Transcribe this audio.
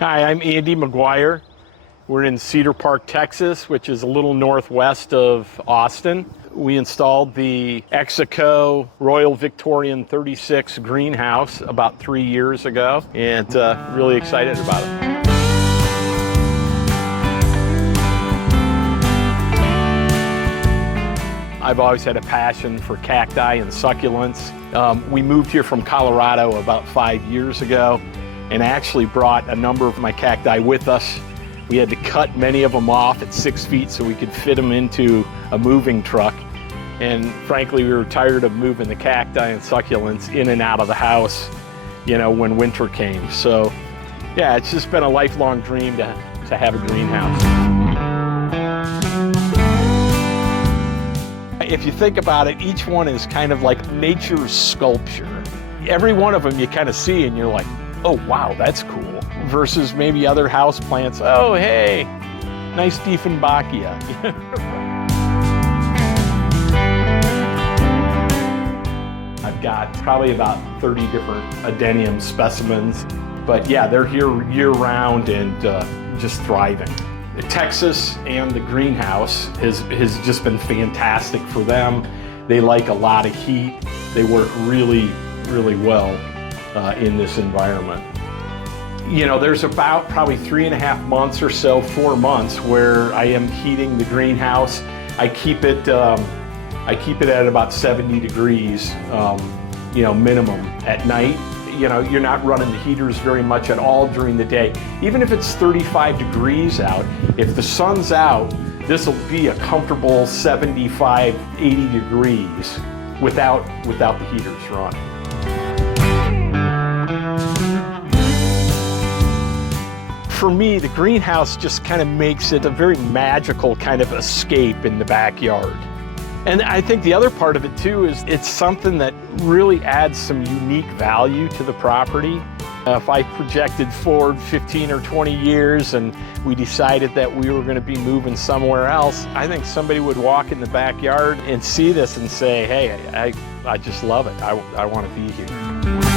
Hi, I'm Andy McGuire. We're in Cedar Park, Texas, which is a little northwest of Austin. We installed the Execo Royal Victorian 36 greenhouse about 3 years ago, and really excited about it. I've always had a passion for cacti and succulents. We moved here from Colorado about 5 years ago and actually brought a number of my cacti with us. We had to cut many of them off at 6 feet so we could fit them into a moving truck. And frankly, we were tired of moving the cacti and succulents in and out of the house, you know, when winter came. So yeah, it's just been a lifelong dream to have a greenhouse. If you think about it, each one is kind of like nature's sculpture. Every one of them you kind of see and you're like, oh wow, that's cool. Versus maybe other house plants, oh hey, nice Dieffenbachia. I've got probably about 30 different adenium specimens, but yeah, they're here year-round and just thriving. Texas and the greenhouse has just been fantastic for them. They like a lot of heat. They work really, really well in this environment. You know, there's about probably 3.5 months or so, 4 months, where I am heating the greenhouse. I keep it at about 70 degrees, you know, minimum at night. You know, you're not running the heaters very much at all during the day. Even if it's 35 degrees out, if the sun's out, this will be a comfortable 75, 80 degrees without the heaters running. For me, the greenhouse just kind of makes it a very magical kind of escape in the backyard. And I think the other part of it too is it's something that really adds some unique value to the property. If I projected forward 15 or 20 years and we decided that we were going to be moving somewhere else, I think somebody would walk in the backyard and see this and say, hey, I just love it. I want to be here.